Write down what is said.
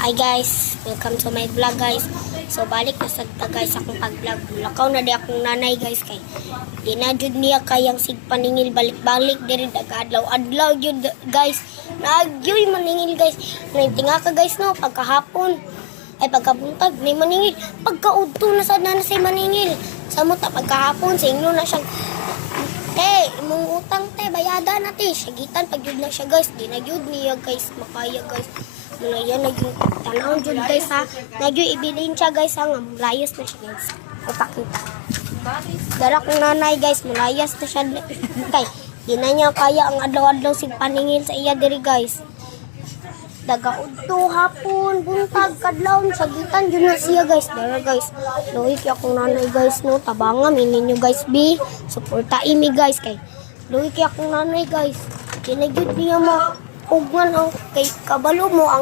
Hi guys, welcome to my vlog guys. So balik na sa guys akong pag-vlog. Lakaw na di akong nanay guys kay di na jud niya kayang sigpaningil balik-balik diri dagadlaw-adlaw jud guys. Nagyoy maningil guys. Naintinga ka guys no pagkahapon ay pagkabuntag may maningil. Pagkaudto na sad na say maningil. Samo ta pagkahapon sa inyo na siya. Imong utang bayada na Sagitan pag jud na siya guys. Di na jud niya guys makaya guys. Mula yan, naging tanawon dyan guys ha. Naging ibilin siya guys ha. Mulayas na siya guys. Ipakita. Dara kong nanay guys. Mulayas na siya. Kay, di na niya kaya ang adlaw-adlaw sig paningil sa iya diri guys. Dagaudto hapon, buntag, kadlawon, sagitan dyan na siya guys. Dara guys. Luhik akong nanay guys no. Tabanga, minin nyo guys B. Supportain mi guys kay. Luhik akong nanay guys. Ginagid niya ugman ang kay kabalo mo ang